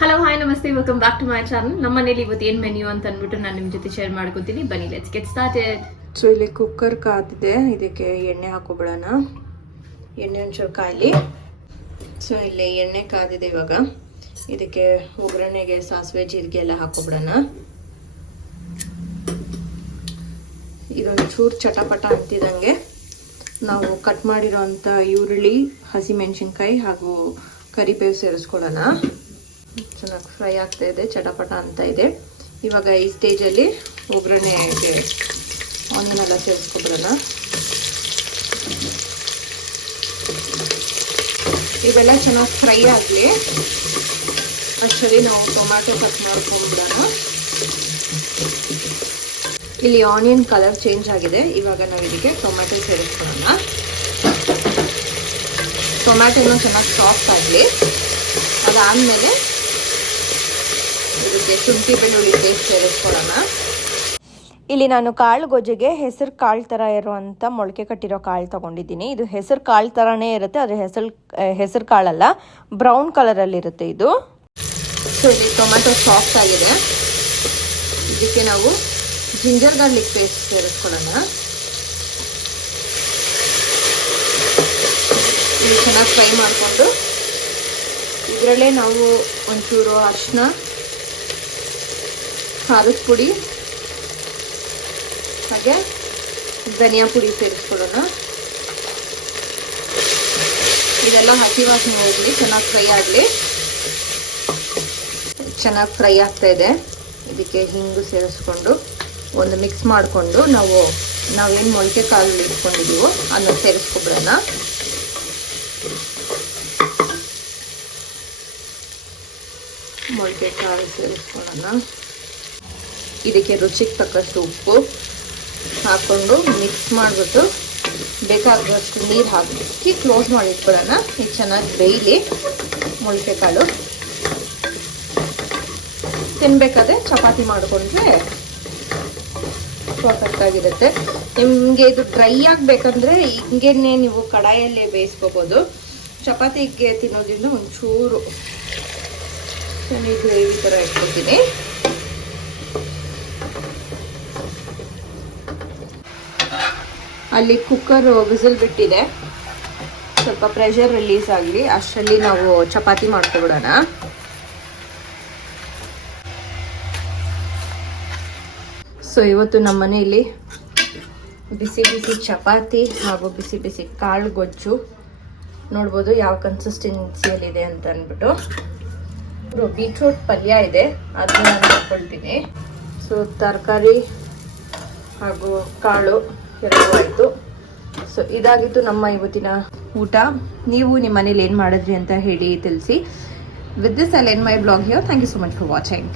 Hello hi ನಮಸ್ತೆ, welcome back to my channel. ನಮ್ಮ ಮನೇಲಿ ಇವತ್ತು ಏನು ಮೆನ್ಯೂ ಅಂತ ಅಂದ್ಬಿಟ್ಟು ನಾನು ನಿಮ್ಮ ಜೊತೆ ಶೇರ್ ಮಾಡ್ಕೊತೀನಿ. ಬನ್ನಿ, ಲೆಟ್ಸ್ ಗೆಟ್ ಸ್ಟಾರ್ಟೆಡ್. ಸೊ ಇಲ್ಲಿ ಕುಕ್ಕರ್ ಕಾದಿದೆ, ಇದಕ್ಕೆ ಎಣ್ಣೆ ಹಾಕೋಬಿಡೋಣ. ಎಣ್ಣೆ ಒಂಚೂರು ಕಾಯಲಿ. ಸೊ ಇಲ್ಲಿ ಎಣ್ಣೆ ಕಾದಿದೆ. ಇವಾಗ ಇದಕ್ಕೆ ಒಗ್ಗರಣೆಗೆ ಸಾಸಿವೆ ಜೀರಿಗೆ ಎಲ್ಲ ಹಾಕೋಬಿಡೋಣ. ಇದೊಂಚೂರು ಚಟಪಟ ಅಂತಿದಂಗೆ ನಾವು ಕಟ್ ಮಾಡಿರೋಂಥ ಈರುಳ್ಳಿ, ಹಸಿಮೆಣಸಿನ್ಕಾಯಿ ಹಾಗೂ ಕರಿಬೇವು ಸೇರಿಸ್ಕೊಳ್ಳೋಣ. ಚೆನ್ನಾಗಿ ಫ್ರೈ ಆಗ್ತಾ ಇದೆ, ಚಟಪಟ ಅಂತ ಇದೆ. ಇವಾಗ ಈ ಸ್ಟೇಜಲ್ಲಿ ಒಗ್ಗರಣೆಗೆ ಆನಿಯನ್ ಎಲ್ಲ ಸೇರಿಸ್ಕೊಬಿಡೋಣ. ಇವೆಲ್ಲ ಚೆನ್ನಾಗಿ ಫ್ರೈ ಆಗಲಿ. ಅಷ್ಟರಲ್ಲಿ ನಾವು ಟೊಮ್ಯಾಟೊ ಕಟ್ ಮಾಡ್ಕೊಂಡ್ಬಿಡೋಣ. ಇಲ್ಲಿ ಆನಿಯನ್ ಕಲರ್ ಚೇಂಜ್ ಆಗಿದೆ. ಇವಾಗ ನಾವು ಇದಕ್ಕೆ ಟೊಮ್ಯಾಟೊ ಸೇರಿಸ್ಕೊಳ್ಳೋಣ. ಟೊಮ್ಯಾಟೊನ ಚೆನ್ನಾಗಿ ಸಾಫ್ಟ್ ಆಗಲಿ. ಅದಾದಮೇಲೆ ಇದಕ್ಕೆ ಶುಂಠಿ ಬೆಳ್ಳುಳ್ಳಿ ಪೇಸ್ಟ್ ಸೇರಿಸ್ಕೊಳ್ಳೋಣ. ಇಲ್ಲಿ ನಾನು ಕಾಳು ಗೊಜ್ಜೆಗೆ ಹೆಸರು ಕಾಳು ಥರ ಇರುವಂಥ ಮೊಳಕೆ ಕಟ್ಟಿರೋ ಕಾಳು ತೊಗೊಂಡಿದ್ದೀನಿ. ಇದು ಹೆಸರು ಕಾಳು ಥರನೇ ಇರುತ್ತೆ, ಆದರೆ ಹೆಸರು ಕಾಳಲ್ಲ, ಬ್ರೌನ್ ಕಲರಲ್ಲಿರುತ್ತೆ ಇದು. ಸೊ ಇಲ್ಲಿ ಟೊಮ್ಯಾಟೊ ಸಾಫ್ಟ್ ಆಗಿದೆ. ಇದಕ್ಕೆ ನಾವು ಜಿಂಜರ್ ಗಾರ್ಲಿಕ್ ಪೇಸ್ಟ್ ಸೇರಿಸ್ಕೊಳ್ಳೋಣ. ಇದು ಚೆನ್ನಾಗಿ ಫ್ರೈ ಮಾಡಿಕೊಂಡು ಇದರಲ್ಲೇ ನಾವು ಒಂಚೂರು ಅರಿಶಿನ, ಖಾರದ ಪುಡಿ ಹಾಗೆ ಧನಿಯಾ ಪುಡಿ ಸೇರಿಸ್ಕೊಳ್ಳೋಣ. ಇದೆಲ್ಲ ಹಸಿ ವಾಸನೆ ಹೋಗಲಿ, ಚೆನ್ನಾಗಿ ಫ್ರೈ ಆಗಲಿ. ಚೆನ್ನಾಗಿ ಫ್ರೈ ಆಗ್ತಾ ಇದೆ. ಇದಕ್ಕೆ ಹಿಂಗು ಸೇರಿಸ್ಕೊಂಡು ಒಂದು ಮಿಕ್ಸ್ ಮಾಡಿಕೊಂಡು ನಾವೇನು ಮೊಳಕೆ ಕಾಳು ಇಟ್ಕೊಂಡಿದ್ದೀವೋ ಅದನ್ನು ಸೇರಿಸ್ಕೊಬಿಡೋಣ. ಮೊಳಕೆ ಕಾಳು ಸೇರಿಸ್ಕೊಳ್ಳೋಣ. ಇದಕ್ಕೆ ರುಚಿಗೆ ತಕ್ಕಷ್ಟು ಉಪ್ಪು ಹಾಕ್ಕೊಂಡು ಮಿಕ್ಸ್ ಮಾಡಿಬಿಟ್ಟು ಬೇಕಾದಷ್ಟು ನೀರು ಹಾಕಿ ಕ್ಲೋಸ್ ಮಾಡಿ ಇಟ್ಕೊಳ್ಳೋಣ. ಇದು ಚೆನ್ನಾಗಿ ಬೇಯಲಿ. ಮೊಳಕೆ ಕಾಳು ತಿನ್ಬೇಕಾದ್ರೆ ಚಪಾತಿ ಮಾಡಿಕೊಂಡ್ರೆ ಪರ್ಫೆಕ್ಟ್ ಆಗಿರುತ್ತೆ. ನಿಮಗೆ ಇದು ಡ್ರೈ ಆಗಬೇಕಂದ್ರೆ ಹಿಂಗೇನೆ ನೀವು ಕಡಾಯಲ್ಲೇ ಬೇಯಿಸ್ಕೋಬೋದು. ಚಪಾತಿಗೆ ತಿನ್ನೋದ್ರಿಂದ ಒಂಚೂರು ಗ್ರೇವಿ ಥರ ಇಟ್ಕೊತೀನಿ. ಅಲ್ಲಿ ಕುಕ್ಕರ್ ವಿಸಿಲ್ ಬಿಟ್ಟಿದೆ, ಸ್ವಲ್ಪ ಪ್ರೆಷರ್ ರಿಲೀಸ್ ಆಗಲಿ. ಅಷ್ಟರಲ್ಲಿ ನಾವು ಚಪಾತಿ ಮಾಡ್ಕೊಬಿಡೋಣ. ಸೊ ಇವತ್ತು ನಮ್ಮ ಮನೆಯಲ್ಲಿ ಬಿಸಿ ಬಿಸಿ ಚಪಾತಿ ಹಾಗೂ ಬಿಸಿ ಬಿಸಿ ಕಾಳು ಗೊಜ್ಜು. ನೋಡ್ಬೋದು ಯಾವ ಕನ್ಸಿಸ್ಟೆನ್ಸಿಯಲ್ಲಿದೆ ಅಂತ ಅಂದ್ಬಿಟ್ಟು. ಬೀಟ್ರೂಟ್ ಪಲ್ಯ ಇದೆ, ಅದನ್ನ ನಾನು ಹಾಕ್ಕೊಳ್ತೀನಿ. ಸೊ ತರಕಾರಿ ಹಾಗೂ ಕಾಳು ಎರಡೂ ಆಯಿತು. ಸೊ ಇದಾಗಿತ್ತು ನಮ್ಮ ಇವತ್ತಿನ ಊಟ. ನೀವು ನಿಮ್ಮ ಮನೇಲಿ ಏನು ಮಾಡಿದ್ರಿ ಅಂತ ಹೇಳಿ ತಿಳಿಸಿ. With this I end my blog here. Thank you so much for watching.